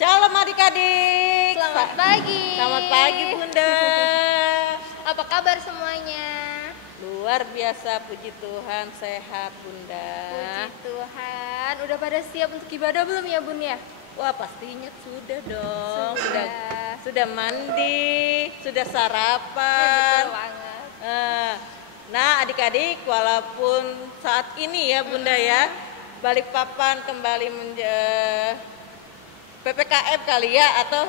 Shalom adik-adik. Selamat pagi. Selamat pagi Bunda. Apa kabar semuanya? Luar biasa, puji Tuhan, sehat Bunda. Puji Tuhan. Udah pada siap untuk ibadah belum ya Bun ya? Wah pastinya sudah dong. Sudah. Sudah mandi, sudah Ya, sarapan. betul banget. Nah adik-adik, walaupun saat ini ya Bunda ya, Balikpapan kembali PPKM kali ya, atau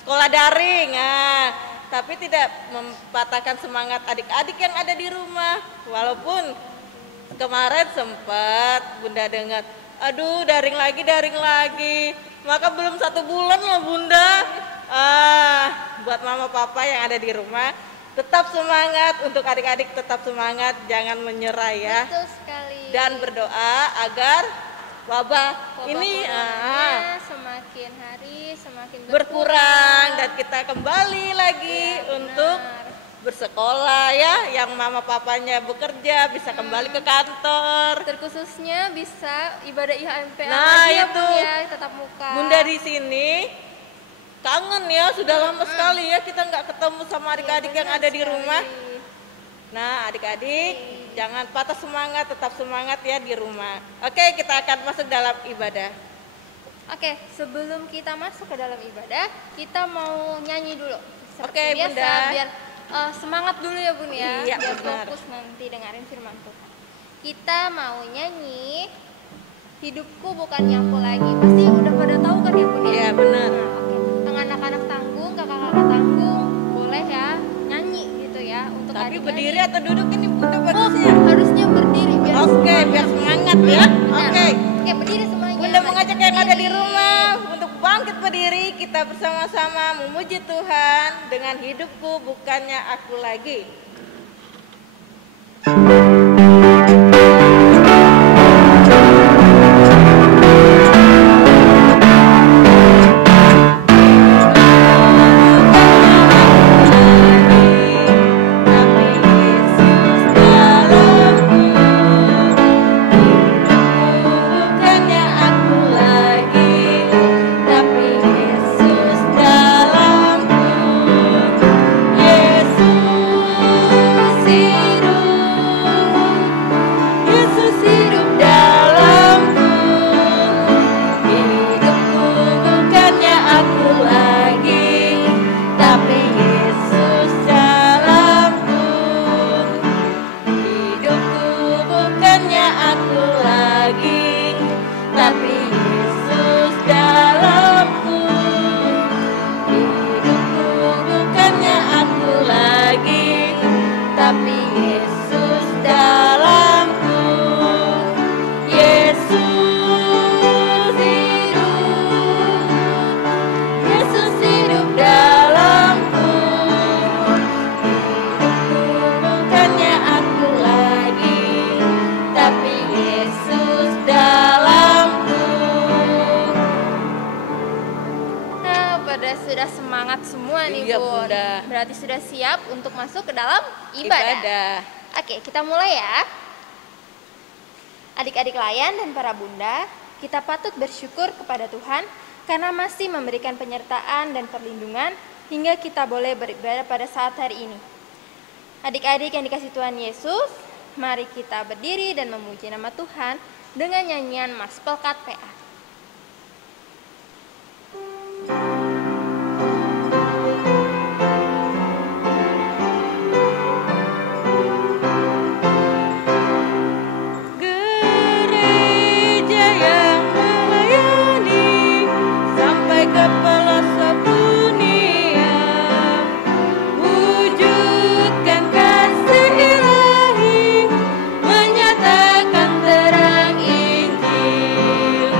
sekolah daring. Tapi tidak mematahkan semangat adik-adik yang ada di rumah. Walaupun kemarin sempat Bunda dengar, aduh daring lagi. Maka belum 1 bulan loh Bunda. Buat mama papa yang ada di rumah, tetap semangat, untuk adik-adik tetap semangat, jangan menyerah ya. Betul sekali. Dan berdoa agar wabah ini coronanya semakin hari semakin berkurang dan kita kembali lagi Ya, untuk benar. bersekolah ya, yang mama papanya bekerja bisa kembali ke kantor. Terkhususnya bisa ibadah IHMP Nah, lagi ya itu. Bun ya, tatap muka. Bunda di sini kangen ya, sudah lama sekali ya kita nggak ketemu sama adik-adik yang Benar ada di sekali. rumah. Nah adik-adik jangan patah semangat, tetap semangat ya di rumah. Oke, kita akan masuk dalam ibadah. Oke, sebelum kita masuk ke dalam ibadah, kita mau nyanyi dulu. Seperti Oke, biasa, Bunda. biar semangat dulu ya Bun ya, Iya, biar benar. fokus nanti dengerin firman Tuhan. Kita mau nyanyi Hidupku Bukannya Aku Lagi. Pasti udah pada tahu kan ya Bun ya? Iya benar. Nah, oke. Yang anak-anak tanggung, kakak-kakak tanggung, boleh ya nyanyi gitu ya untuk Tapi adik-adik. berdiri atau duduk ini Bunda Oh, bagusnya. harusnya berdiri biar Oke, biar semangat ya. Nah, Oke. Oke, berdiri semuanya. Bunda Mari mengajak yang ada di berdiri. rumah untuk bangkit berdiri, kita bersama-sama memuji Tuhan dengan hidupku bukannya aku lagi. Bukannya aku lagi, tapi Yesus dalamku. Yesus hidup, Yesus hidup dalamku. Hidupku bukannya aku lagi, tapi Yesus dalamku. Hidupku bukannya aku lagi, tapi Yesus dalamku. Hidupku bukannya aku lagi, tapi Yesus dalamku. Yesus hidup, Yesus hidup dalamku. Hidupku bukannya aku lagi, tapi Yesus dalamku. Nah, pada sudah semangat semua nih Iya, Bun. Bunda. Berarti sudah siap untuk masuk ke dalam ibadah. Oke, kita mulai ya. Adik-adik layan dan para bunda, kita patut bersyukur kepada Tuhan karena masih memberikan penyertaan dan perlindungan hingga kita boleh beribadah pada saat hari ini. Adik-adik yang dikasih Tuhan Yesus, mari kita berdiri dan memuji nama Tuhan dengan nyanyian Maspelkat PA. Gereja yang melayani sampai ke pelosok dunia, wujudkan kasih ilahi, menyatakan terang Injil.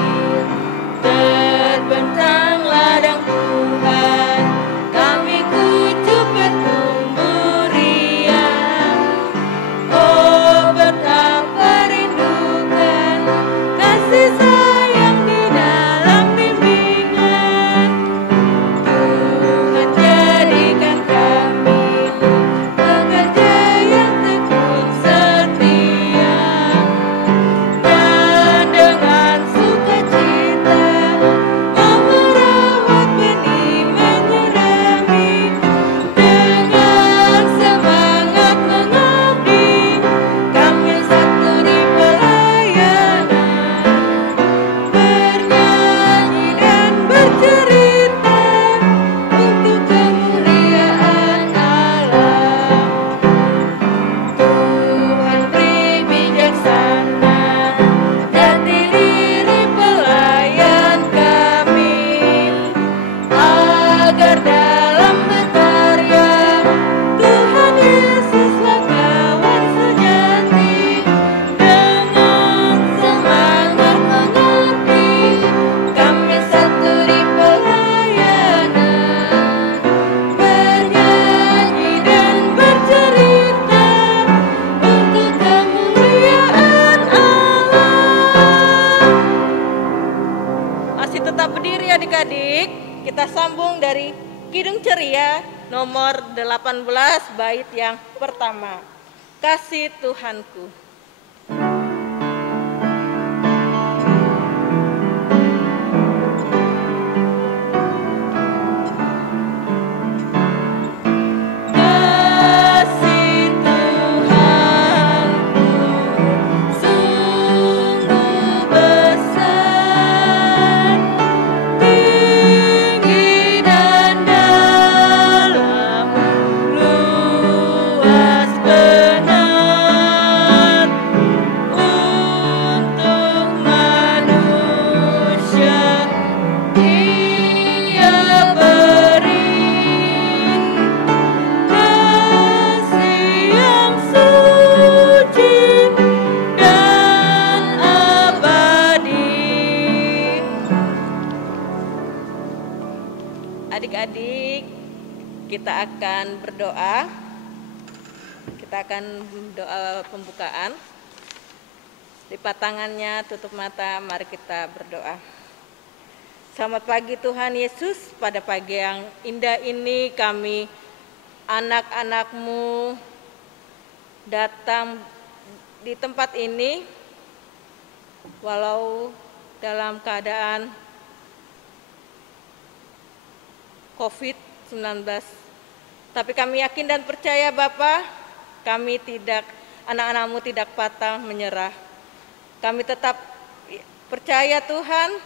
kita sambung dari Kidung Ceria nomor 18 bait yang pertama. Kasih Tuhanku. Adik-adik, kita akan berdoa. Kita akan doa pembukaan. Lipat tangannya, tutup mata, mari kita berdoa. Selamat pagi Tuhan Yesus, pada pagi yang indah ini kami anak-anak-Mu datang di tempat ini walau dalam keadaan COVID-19. Tapi kami yakin dan percaya Bapa, kami tidak, anak-anak-Mu tidak patah menyerah. Kami tetap percaya Tuhan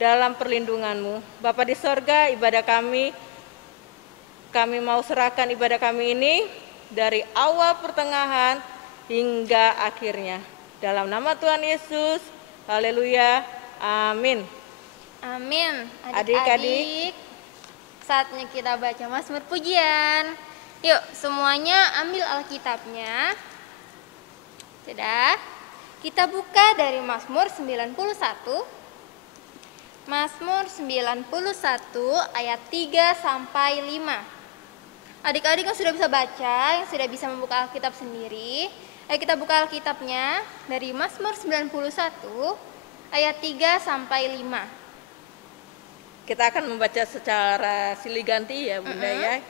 dalam perlindungan-Mu. Bapa di sorga, ibadah kami mau serahkan ibadah kami ini dari awal pertengahan hingga akhirnya. Dalam nama Tuhan Yesus, haleluya, amin. Amin. Adik-adik, saatnya kita baca Mazmur Pujian. Yuk, semuanya ambil Alkitabnya. Sudah? Kita buka dari Mazmur 91. Mazmur 91 ayat 3 sampai 5. Adik-adik yang sudah bisa baca, yang sudah bisa membuka Alkitab sendiri, ayo kita buka Alkitabnya dari Mazmur 91 ayat 3 sampai 5. Kita akan membaca secara silih ganti ya Bunda ya.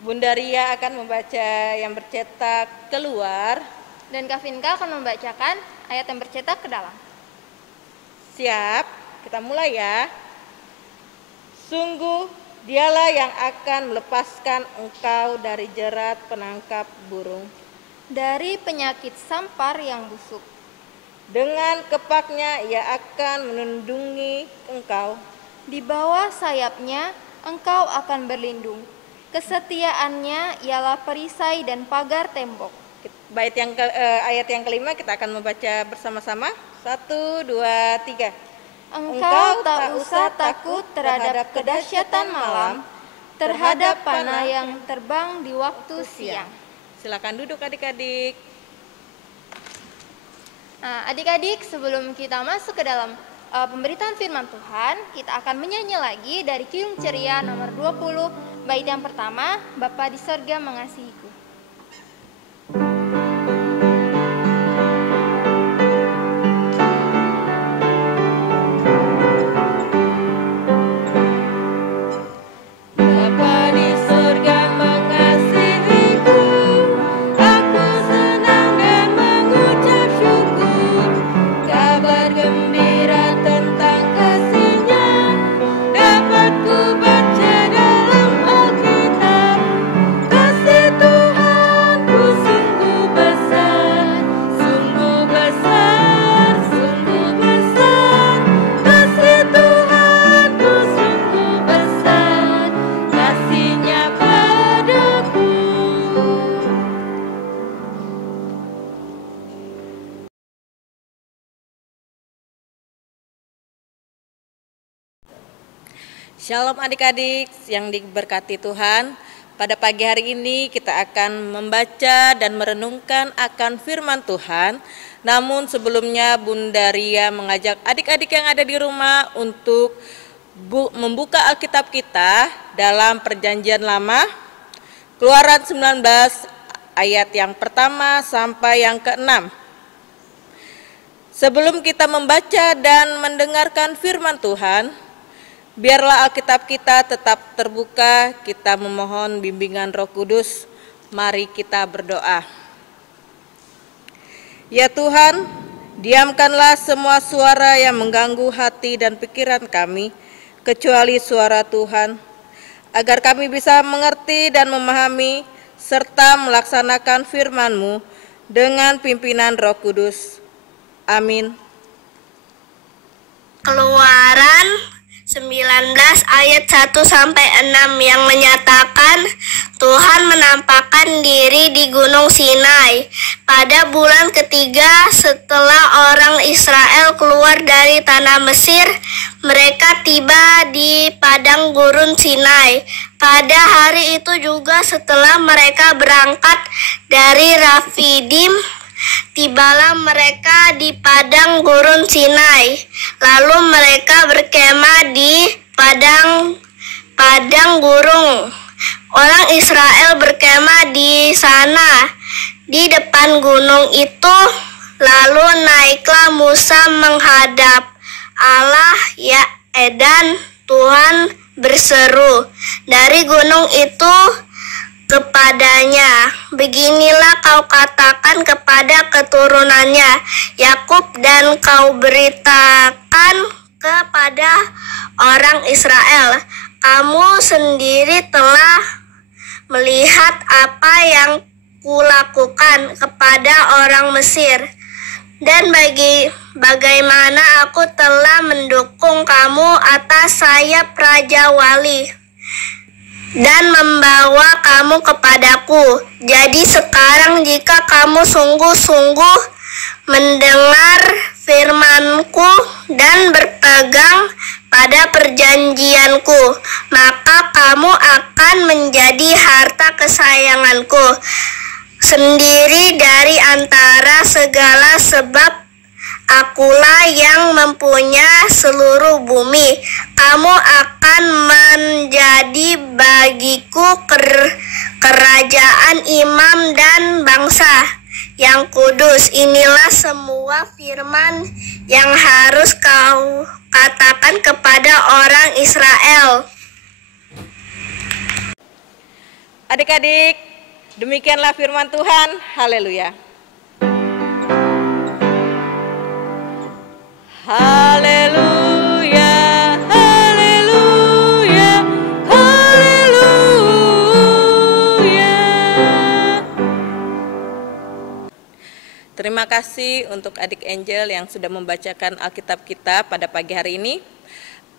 Bunda Ria akan membaca yang bercetak keluar. Dan Kak Vinka akan membacakan ayat yang bercetak ke dalam. Siap, kita mulai ya. Sungguh dialah yang akan melepaskan engkau dari jerat penangkap burung. Dari penyakit sampar yang busuk. Dengan kepaknya ia akan melindungi engkau. Di bawah sayapnya engkau akan berlindung. Kesetiaannya ialah perisai dan pagar tembok. Ayat yang kelima kita akan membaca bersama-sama. 1, 2, 3. Engkau tak usah takut terhadap kedahsyatan malam, terhadap panah yang terbang di waktu siang. Silakan duduk adik-adik. Nah, adik-adik, sebelum kita masuk ke dalam pemberitaan firman Tuhan, kita akan menyanyi lagi dari Kidung Ceria nomor 20, bait yang pertama, Bapa di sorga mengasihiku. Shalom adik-adik yang diberkati Tuhan. Pada pagi hari ini kita akan membaca dan merenungkan akan firman Tuhan. Namun sebelumnya Bunda Ria mengajak adik-adik yang ada di rumah untuk membuka Alkitab kita dalam Perjanjian Lama, Keluaran 19 ayat yang pertama sampai yang ke-6. Sebelum kita membaca dan mendengarkan firman Tuhan, Biarlah Alkitab kita tetap terbuka, kita memohon bimbingan Roh Kudus. Mari kita berdoa. Ya Tuhan, diamkanlah semua suara yang mengganggu hati dan pikiran kami, kecuali suara Tuhan, agar kami bisa mengerti dan memahami serta melaksanakan firman-Mu dengan pimpinan Roh Kudus. Amin. Keluaran 19 ayat 1-6 yang menyatakan Tuhan menampakkan diri di Gunung Sinai pada bulan ketiga setelah orang Israel keluar dari tanah Mesir. Mereka tiba di padang gurun Sinai. Pada hari itu juga setelah mereka berangkat dari Rafidim, tibalah mereka di padang gurun Sinai. Lalu mereka berkemah di padang gurun. Orang Israel berkemah di sana, di depan gunung itu. Lalu naiklah Musa menghadap Allah, ya dan Tuhan berseru dari gunung itu kepadanya, beginilah kau katakan kepada keturunannya Yakub, dan kau beritakan kepada orang Israel, kamu sendiri telah melihat apa yang kulakukan kepada orang Mesir, dan bagaimana aku telah mendukung kamu atas sayap Raja Wali dan membawa kamu kepadaku. Jadi sekarang jika kamu sungguh-sungguh mendengar firman-Ku dan berpegang pada perjanjian-Ku, maka kamu akan menjadi harta kesayangan-Ku sendiri dari antara segala sebab Akulah yang mempunyai seluruh bumi. Kamu akan menjadi bagiku kerajaan, imam, dan bangsa yang kudus. Inilah semua firman yang harus kau katakan kepada orang Israel. Adik-adik, demikianlah firman Tuhan. Haleluya. Haleluya, haleluya, haleluya. Terima kasih untuk adik Angel yang sudah membacakan Alkitab kita pada pagi hari ini.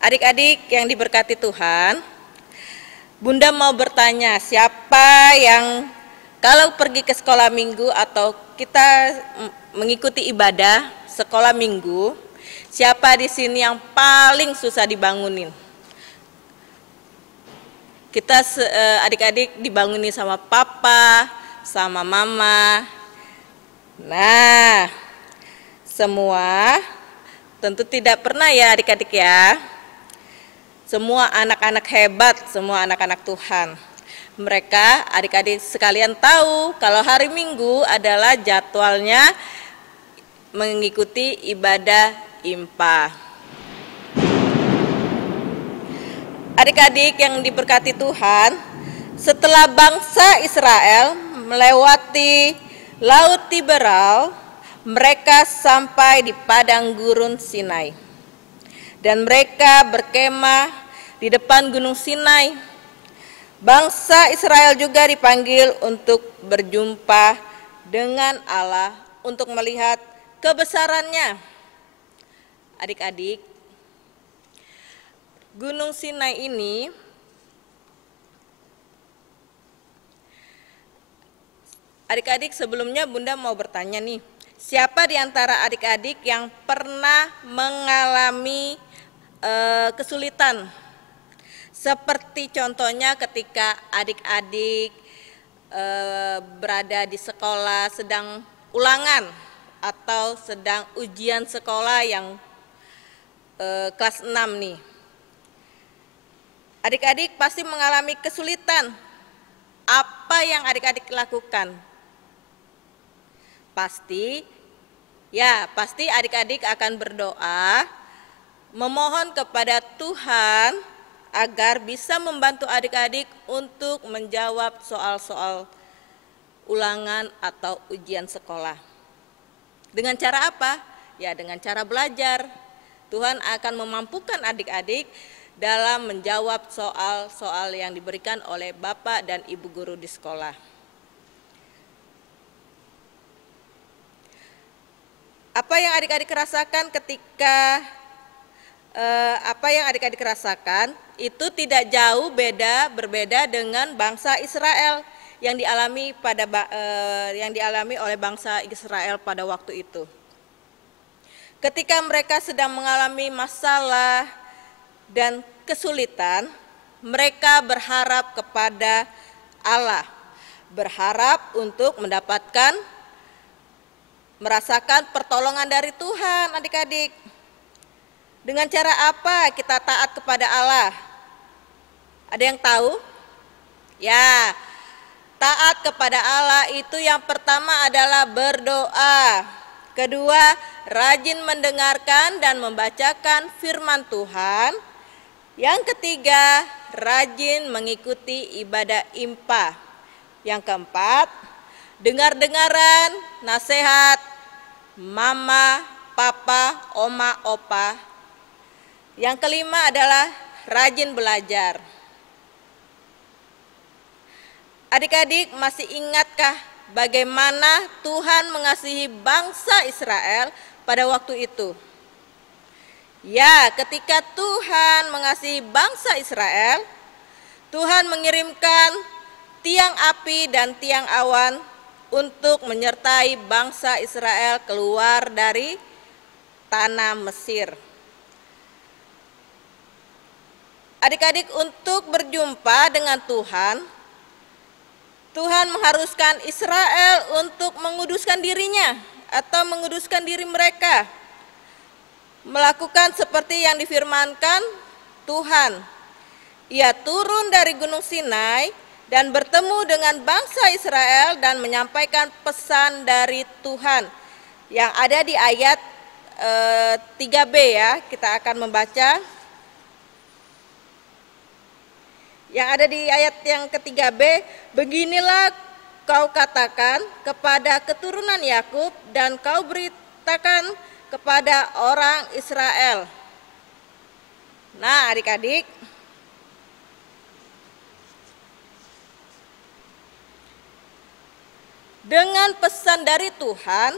Adik-adik yang diberkati Tuhan, Bunda mau bertanya, siapa yang kalau pergi ke sekolah minggu atau kita mengikuti ibadah sekolah minggu, siapa di sini yang paling susah dibangunin? Kita adik-adik dibangunin sama papa, sama mama. Nah, semua tentu tidak pernah ya adik-adik ya. Semua anak-anak hebat, semua anak-anak Tuhan. Mereka adik-adik sekalian tahu kalau hari Minggu adalah jadwalnya mengikuti ibadah IMPA. Adik-adik yang diberkati Tuhan, setelah bangsa Israel melewati Laut Tiberal, mereka sampai di padang gurun Sinai. Dan mereka berkemah di depan gunung Sinai. Bangsa Israel juga dipanggil untuk berjumpa dengan Allah untuk melihat kebesarannya. Adik-adik, Gunung Sinai ini adik-adik sebelumnya Bunda mau bertanya nih, siapa di antara adik-adik yang pernah mengalami kesulitan? Seperti contohnya ketika adik-adik berada di sekolah sedang ulangan atau sedang ujian sekolah yang kelas 6 nih. Adik-adik pasti mengalami kesulitan. Apa yang adik-adik lakukan? Pasti adik-adik akan berdoa memohon kepada Tuhan agar bisa membantu adik-adik untuk menjawab soal-soal ulangan atau ujian sekolah. Dengan cara apa? Ya, dengan cara belajar. Tuhan akan memampukan adik-adik dalam menjawab soal-soal yang diberikan oleh Bapak dan Ibu guru di sekolah. Apa yang adik-adik rasakan ketika itu tidak jauh berbeda dengan bangsa Israel yang dialami oleh bangsa Israel pada waktu itu. Ketika mereka sedang mengalami masalah dan kesulitan, mereka berharap kepada Allah, berharap untuk merasakan pertolongan dari Tuhan, adik-adik. Dengan cara apa kita taat kepada Allah? Ada yang tahu? Ya, taat kepada Allah itu yang pertama adalah berdoa. Kedua, rajin mendengarkan dan membacakan firman Tuhan. Yang ketiga, rajin mengikuti ibadah impa. Yang keempat, dengar-dengaran nasihat mama, papa, oma, opa. Yang kelima adalah rajin belajar. Adik-adik masih ingatkah bagaimana Tuhan mengasihi bangsa Israel pada waktu itu? Ya, ketika Tuhan mengasihi bangsa Israel, Tuhan mengirimkan tiang api dan tiang awan untuk menyertai bangsa Israel keluar dari tanah Mesir. Adik-adik, untuk berjumpa dengan Tuhan, Tuhan mengharuskan Israel untuk menguduskan dirinya atau menguduskan diri mereka. Melakukan seperti yang difirmankan Tuhan. Ia turun dari Gunung Sinai dan bertemu dengan bangsa Israel dan menyampaikan pesan dari Tuhan yang ada di ayat 3b ya. Kita akan membaca. Yang ada di ayat yang ke-3b, beginilah kau katakan kepada keturunan Yakub dan kau beritakan kepada orang Israel. Nah, adik-adik, dengan pesan dari Tuhan,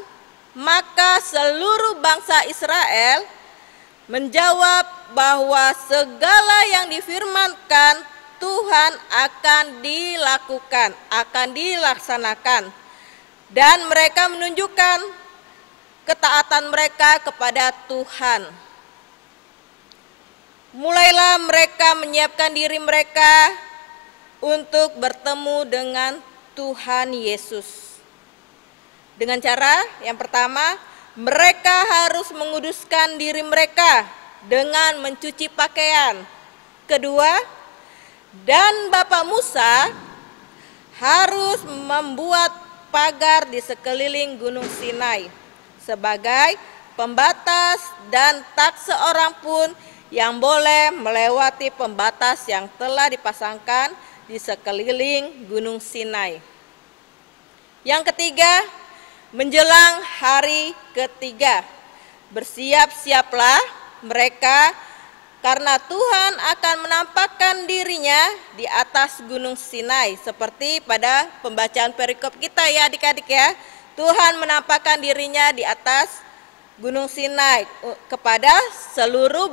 maka seluruh bangsa Israel menjawab bahwa segala yang difirmankan Tuhan akan dilakukan, akan dilaksanakan. Dan mereka menunjukkan ketaatan mereka kepada Tuhan. Mulailah mereka menyiapkan diri mereka untuk bertemu dengan Tuhan Yesus. Dengan cara yang pertama, mereka harus menguduskan diri mereka dengan mencuci pakaian. Kedua, dan Bapak Musa harus membuat pagar di sekeliling Gunung Sinai sebagai pembatas dan tak seorang pun yang boleh melewati pembatas yang telah dipasangkan di sekeliling Gunung Sinai. Yang ketiga, menjelang hari ketiga, bersiap-siaplah mereka karena Tuhan akan menampakkan dirinya di atas Gunung Sinai. Seperti pada pembacaan perikop kita ya adik-adik ya. Tuhan menampakkan dirinya di atas Gunung Sinai kepada seluruh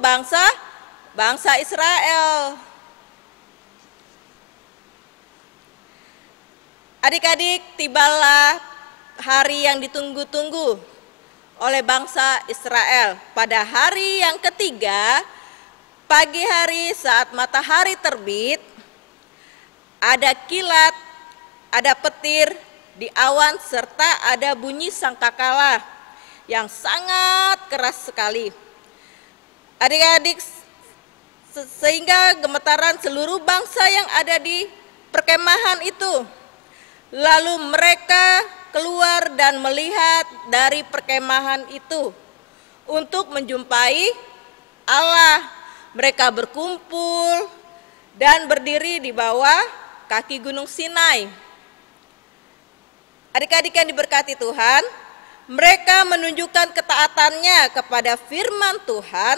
bangsa Israel. Adik-adik, tibalah hari yang ditunggu-tunggu oleh bangsa Israel. Pada hari yang ketiga, pagi hari saat matahari terbit, ada kilat, ada petir di awan serta ada bunyi sangkakala yang sangat keras sekali. Adik-adik, sehingga gemetaran seluruh bangsa yang ada di perkemahan itu. Lalu mereka keluar dan melihat dari perkemahan itu untuk menjumpai Allah. Mereka berkumpul dan berdiri di bawah kaki Gunung Sinai. Adik-adik yang diberkati Tuhan, mereka menunjukkan ketaatannya kepada firman Tuhan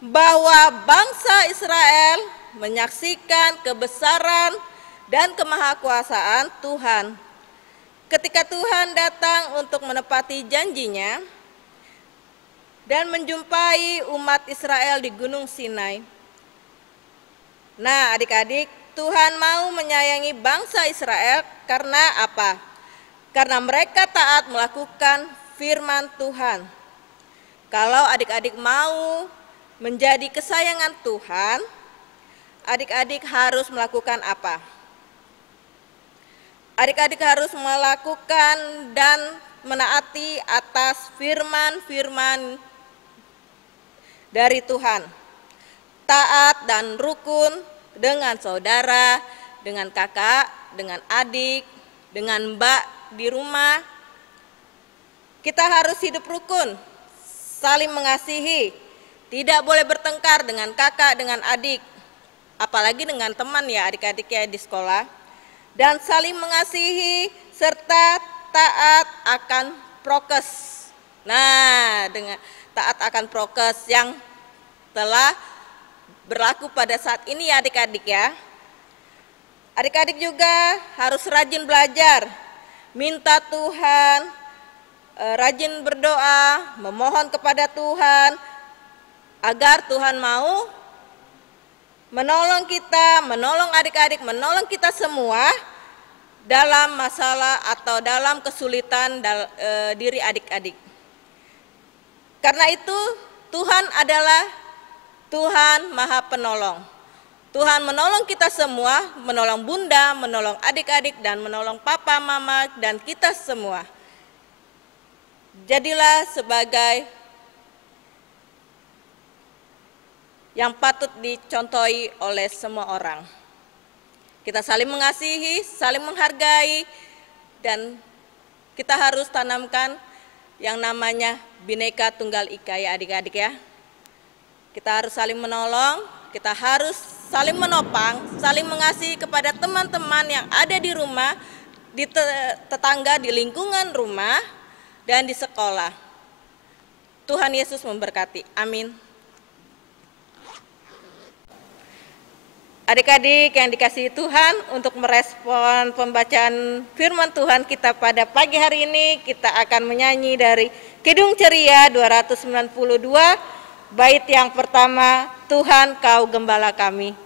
bahwa bangsa Israel menyaksikan kebesaran dan kemahakuasaan Tuhan. Ketika Tuhan datang untuk menepati janjinya dan menjumpai umat Israel di Gunung Sinai. Nah, adik-adik, Tuhan mau menyayangi bangsa Israel karena apa? Karena mereka taat melakukan firman Tuhan. Kalau adik-adik mau menjadi kesayangan Tuhan, adik-adik harus melakukan apa? Adik-adik harus melakukan dan menaati atas firman-firman dari Tuhan. Taat dan rukun dengan saudara, dengan kakak, dengan adik, dengan mbak di rumah. Kita harus hidup rukun, saling mengasihi, tidak boleh bertengkar dengan kakak, dengan adik, apalagi dengan teman ya adik-adik ya di sekolah. Dan saling mengasihi serta taat akan prokes. Nah, dengan taat akan prokes yang telah berlaku pada saat ini ya adik-adik ya. Adik-adik juga harus rajin belajar, minta Tuhan, rajin berdoa, memohon kepada Tuhan agar Tuhan mau menolong kita, menolong adik-adik, menolong kita semua dalam masalah atau dalam kesulitan diri adik-adik. Karena itu Tuhan adalah Tuhan Maha Penolong. Tuhan menolong kita semua, menolong bunda, menolong adik-adik, dan menolong papa, mama, dan kita semua. Jadilah sebagai yang patut dicontohi oleh semua orang. Kita saling mengasihi, saling menghargai, dan kita harus tanamkan yang namanya Bhinneka Tunggal Ika ya adik-adik ya. Kita harus saling menolong, kita harus saling menopang, saling mengasihi kepada teman-teman yang ada di rumah, di tetangga, di lingkungan rumah, dan di sekolah. Tuhan Yesus memberkati. Amin. Adik-adik yang dikasihi Tuhan, untuk merespon pembacaan firman Tuhan kita pada pagi hari ini, kita akan menyanyi dari Kidung Ceria 292, bait yang pertama, Tuhan Kau Gembala Kami.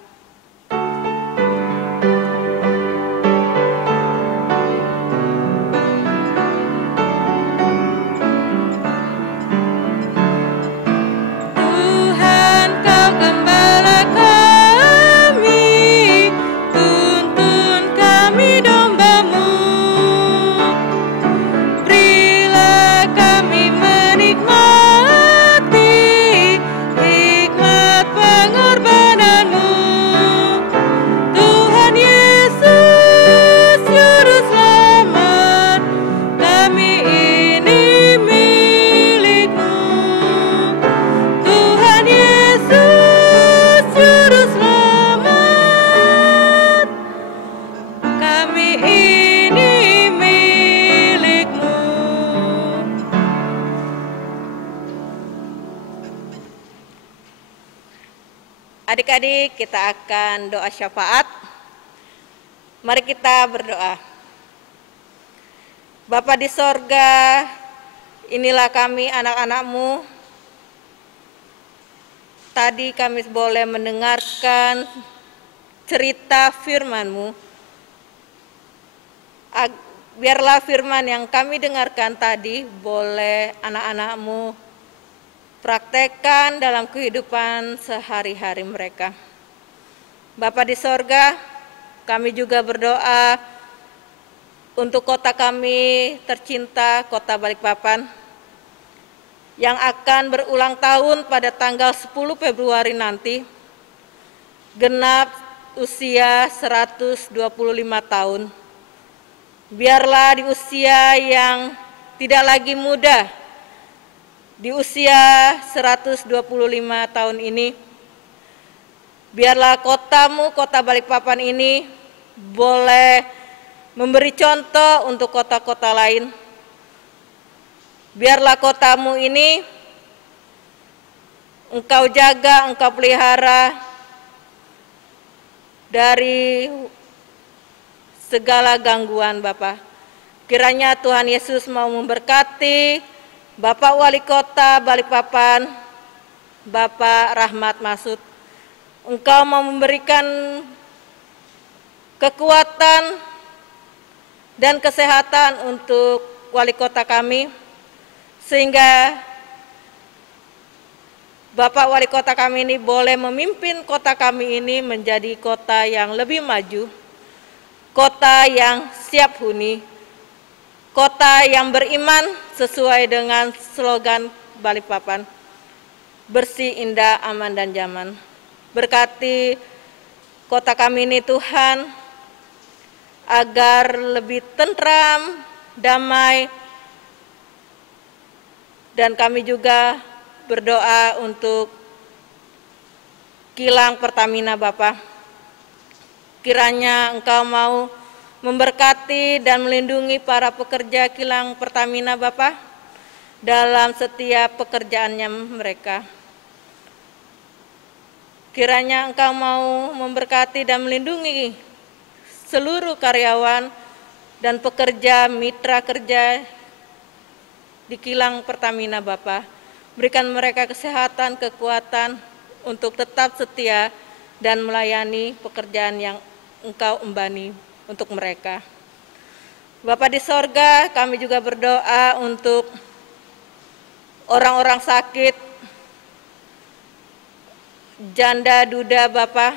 Adik-adik, kita akan doa syafaat. Mari kita berdoa. Bapa di sorga, inilah kami anak-anak-Mu. Tadi kami boleh mendengarkan cerita firman-Mu. Biarlah firman yang kami dengarkan tadi boleh anak-anak-Mu praktekkan dalam kehidupan sehari-hari mereka. Bapa di sorga, kami juga berdoa untuk kota kami tercinta, Kota Balikpapan, yang akan berulang tahun pada tanggal 10 Februari nanti, genap usia 125 tahun. Biarlah di usia yang tidak lagi muda, di usia 125 tahun ini, biarlah kotamu, kota Balikpapan ini boleh memberi contoh untuk kota-kota lain. Biarlah kotamu ini Engkau jaga, Engkau pelihara dari segala gangguan, Bapak. Kiranya Tuhan Yesus mau memberkati Bapak Wali Kota Balikpapan, Bapak Rahmat Masud. Engkau mau memberikan kekuatan dan kesehatan untuk wali kota kami, sehingga Bapak Wali Kota kami ini boleh memimpin kota kami ini menjadi kota yang lebih maju, kota yang siap huni, kota yang beriman sesuai dengan slogan Balikpapan, bersih, indah, aman, dan nyaman. Berkati kota kami ini Tuhan, agar lebih tentram, damai, dan kami juga berdoa untuk kilang Pertamina, Bapak. Kiranya Engkau mau memberkati dan melindungi para pekerja kilang Pertamina, Bapak, dalam setiap pekerjaannya mereka. Kiranya Engkau mau memberkati dan melindungi seluruh karyawan dan pekerja mitra kerja di kilang Pertamina, Bapak. Berikan mereka kesehatan, kekuatan untuk tetap setia dan melayani pekerjaan yang Engkau embani untuk mereka. Bapa di sorga, kami juga berdoa untuk orang-orang sakit, janda, duda, Bapa.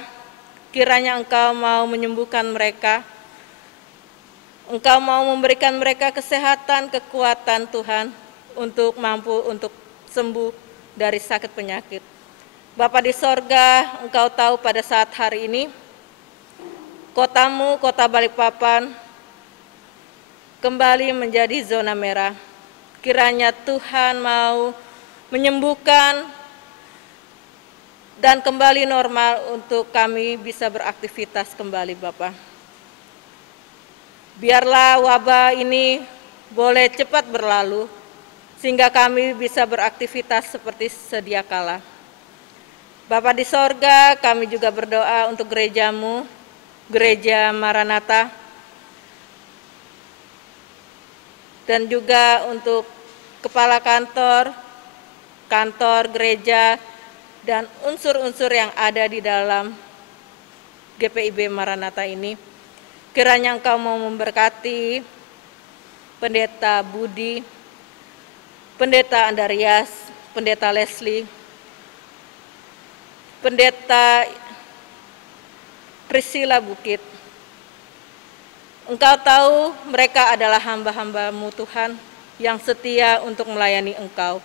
Kiranya Engkau mau menyembuhkan mereka. Engkau mau memberikan mereka kesehatan, kekuatan Tuhan untuk mampu untuk sembuh dari sakit penyakit. Bapa di sorga, Engkau tahu pada saat hari ini, kotamu, kota Balikpapan, kembali menjadi zona merah. Kiranya Tuhan mau menyembuhkan dan kembali normal untuk kami bisa beraktivitas kembali, Bapa. Biarlah wabah ini boleh cepat berlalu, sehingga kami bisa beraktivitas seperti sedia kala. Bapa di sorga, kami juga berdoa untuk gerejamu, Gereja Maranatha, dan juga untuk kepala kantor, kantor gereja, dan unsur-unsur yang ada di dalam GPIB Maranatha ini. Kiranya Engkau mau memberkati Pendeta Budi, Pendeta Andarias, Pendeta Leslie, Pendeta Priscilla Bukit. Engkau tahu mereka adalah hamba-hamba-Mu Tuhan yang setia untuk melayani Engkau.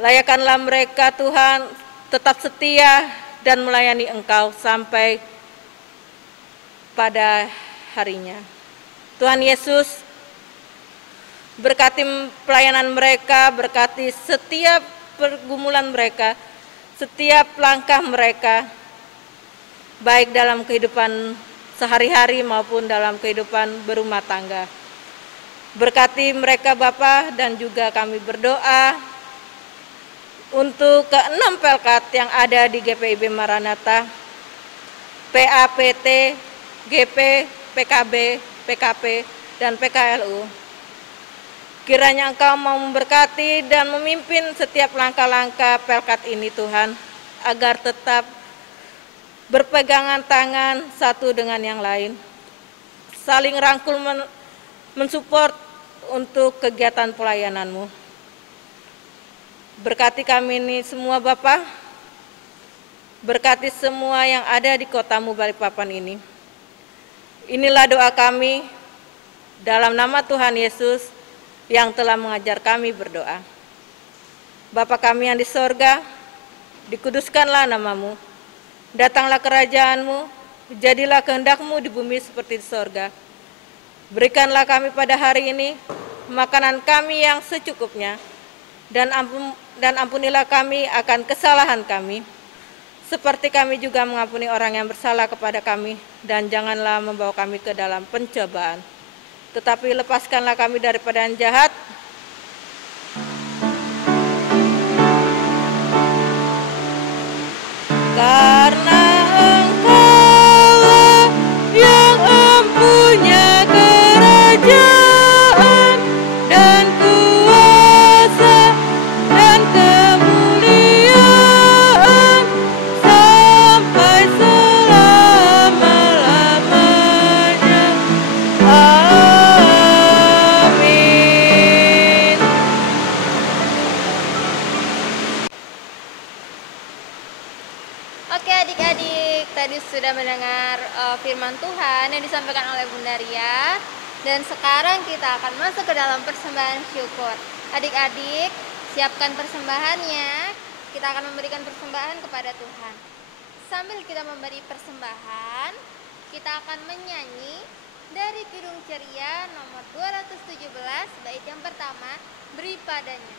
Layakanlah mereka Tuhan tetap setia dan melayani Engkau sampai pada harinya. Tuhan Yesus, berkati pelayanan mereka, berkati setiap pergumulan mereka, setiap langkah mereka, baik dalam kehidupan sehari-hari maupun dalam kehidupan berumah tangga. Berkati mereka Bapa, dan juga kami berdoa untuk ke-6 pelkat yang ada di GPIB Maranatha, PAPT, GP, PKB, PKP, dan PKLU. Kiranya Engkau mau memberkati dan memimpin setiap langkah-langkah pelkat ini Tuhan, agar tetap berpegangan tangan satu dengan yang lain, saling rangkul mensupport untuk kegiatan pelayanan-Mu. Berkati kami ini semua Bapa, berkati semua yang ada di kotamu Balikpapan ini. Inilah doa kami dalam nama Tuhan Yesus yang telah mengajar kami berdoa. Bapa kami yang di sorga, dikuduskanlah nama-Mu, datanglah kerajaan-Mu, jadilah kehendak-Mu di bumi seperti di sorga. Berikanlah kami pada hari ini makanan kami yang secukupnya, dan ampunilah kami akan kesalahan kami, seperti kami juga mengampuni orang yang bersalah kepada kami, dan janganlah membawa kami ke dalam pencobaan, tetapi lepaskanlah kami daripada yang jahat. Karena Engkau yang empunya kerajaan dan kuasa dan kemuliaan sampai selama-lamanya. Amin. Oke adik-adik, tadi sudah mendengar firman Tuhan yang disampaikan oleh Bunda Ria. Dan sekarang kita akan masuk ke dalam persembahan syukur. Adik-adik, siapkan persembahannya. Kita akan memberikan persembahan kepada Tuhan. Sambil kita memberi persembahan, kita akan menyanyi dari Kidung Ceria nomor 217, bait yang pertama, Beri Padanya.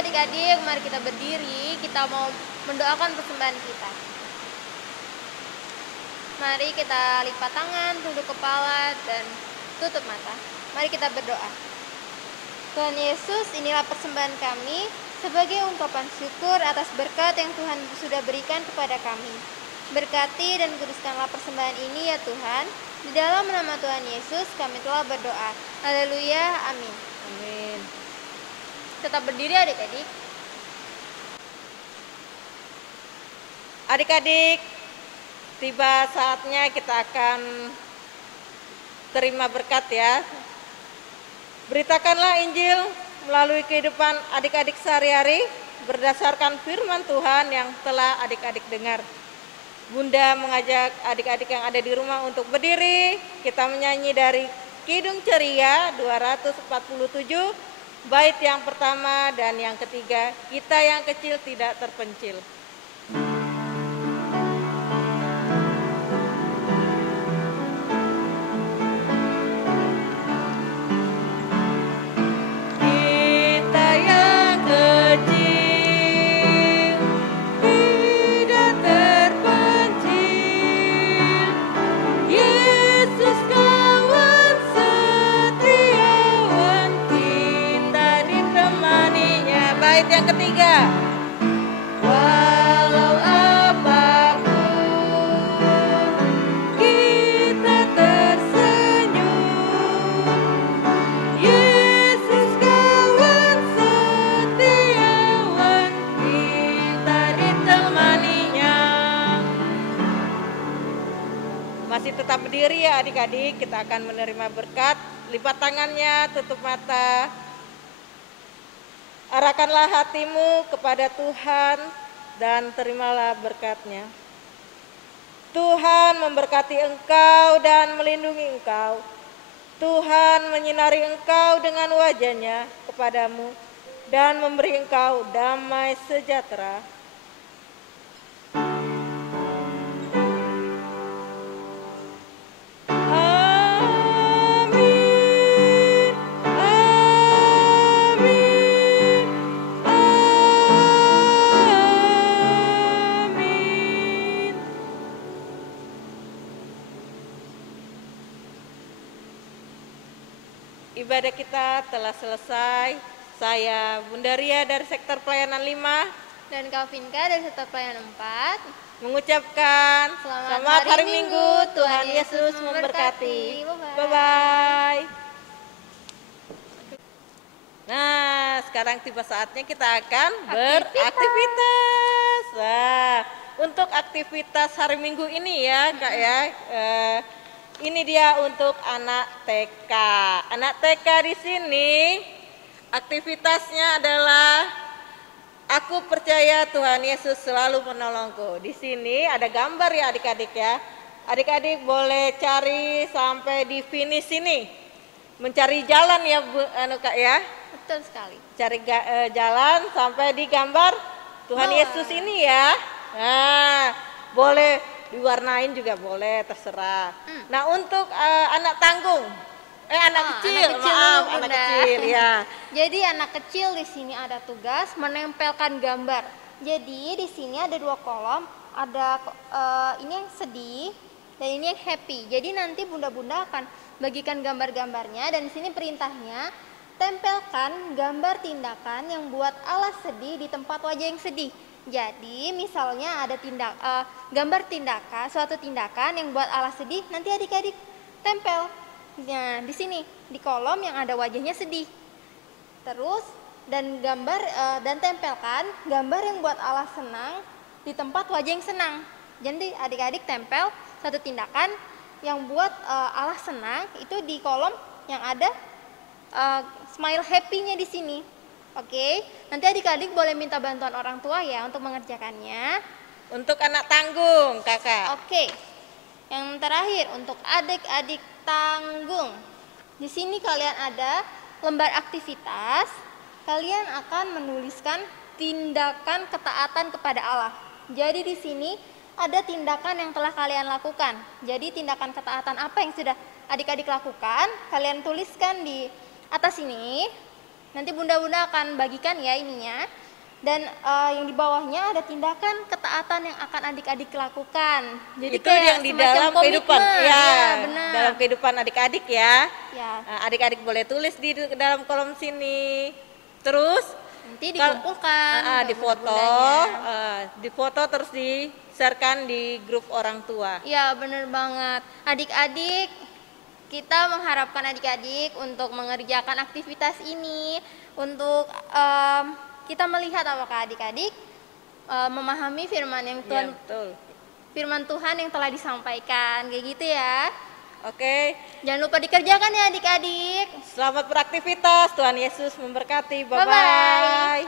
Adik-adik, mari kita berdiri, kita mau mendoakan persembahan kita. Mari kita lipat tangan, tunduk kepala, dan tutup mata. Mari kita berdoa. Tuhan Yesus, inilah persembahan kami sebagai ungkapan syukur atas berkat yang Tuhan sudah berikan kepada kami. Berkati dan kuduskanlah persembahan ini ya Tuhan. Di dalam nama Tuhan Yesus kami telah berdoa. Haleluya, amin. Amin. Tetap berdiri adik-adik. Adik-adik, tiba saatnya kita akan terima berkat ya. Beritakanlah Injil melalui kehidupan adik-adik sehari-hari berdasarkan firman Tuhan yang telah adik-adik dengar. Bunda mengajak adik-adik yang ada di rumah untuk berdiri. Kita menyanyi dari Kidung Ceria 247. Bait yang pertama dan yang ketiga, kita yang kecil tidak terpencil. Kita yang kecil tidak terpencil. Yesus kawan setiawan, kita ditemaninya. Bait yang ketiga. Walau apapun kita tersenyum, Yesus kawan setiawan, kita ditemaninya. Masih tetap berdiri ya adik-adik, kita akan menerima berkat. Lipat tangannya, tutup mata. Arahkanlah hatimu kepada Tuhan dan terimalah berkat-Nya. Tuhan memberkati engkau dan melindungi engkau. Tuhan menyinari engkau dengan wajah-Nya kepadamu dan memberi engkau damai sejahtera. Amin. Amin. ibadah kita telah selesai. Saya Bunda Ria dari sektor pelayanan 5 Dan Kalvinka dari sektor pelayanan 4 mengucapkan selamat hari Minggu, Tuhan Yesus memberkati. Bye-bye. Nah, sekarang tiba saatnya kita akan beraktivitas. Nah, untuk aktivitas hari Minggu ini ya Kak ya, ini dia untuk anak TK. Anak TK di sini aktivitasnya adalah aku percaya Tuhan Yesus selalu menolongku. Di sini ada gambar ya adik-adik ya. Adik-adik boleh cari sampai di finish ini. Mencari jalan ya Bu Kak ya. Betul sekali. Cari jalan sampai di gambar Tuhan Yesus ini ya. Nah, boleh diwarnain juga boleh, terserah. Nah, untuk anak tanggung, anak kecil, maaf, anak kecil ya. Jadi anak kecil di sini ada tugas menempelkan gambar. Jadi di sini ada 2 kolom, ada ini yang sedih dan ini yang happy. Jadi nanti bunda-bunda akan bagikan gambar-gambarnya dan di sini perintahnya tempelkan gambar tindakan yang buat Allah sedih di tempat wajah yang sedih. Jadi misalnya ada gambar tindakan, suatu tindakan yang buat Allah sedih, nanti adik-adik tempel. Nah, di sini di kolom yang ada wajahnya sedih. Terus dan tempelkan gambar yang buat Allah senang di tempat wajah yang senang. Jadi adik-adik tempel satu tindakan yang buat Allah senang itu di kolom yang ada smile happy-nya di sini. Oke, nanti adik-adik boleh minta bantuan orang tua ya untuk mengerjakannya. Untuk anak tanggung, Kakak. Oke. Yang terakhir untuk adik-adik tanggung. Di sini kalian ada lembar aktivitas. Kalian akan menuliskan tindakan ketaatan kepada Allah. Jadi di sini ada tindakan yang telah kalian lakukan. Jadi tindakan ketaatan apa yang sudah adik-adik lakukan, kalian tuliskan di atas ini. Nanti bunda-bunda akan bagikan ya ininya. Dan yang di bawahnya ada tindakan ketaatan yang akan adik-adik lakukan. Jadi itu yang di dalam kehidupan ya, benar. Dalam kehidupan adik-adik ya. Ya. Adik-adik boleh tulis di dalam kolom sini. Terus nanti dikumpulkan, difoto terus di-sharekan di grup orang tua. Iya, benar banget. Adik-adik, kita mengharapkan adik-adik untuk mengerjakan aktivitas ini, untuk kita melihat apakah adik-adik memahami firman yang Tuhan, ya, betul. Firman Tuhan yang telah disampaikan, kayak gitu ya. Oke. Jangan lupa dikerjakan ya adik-adik. Selamat beraktivitas. Tuhan Yesus memberkati. Bye-bye. Bye-bye.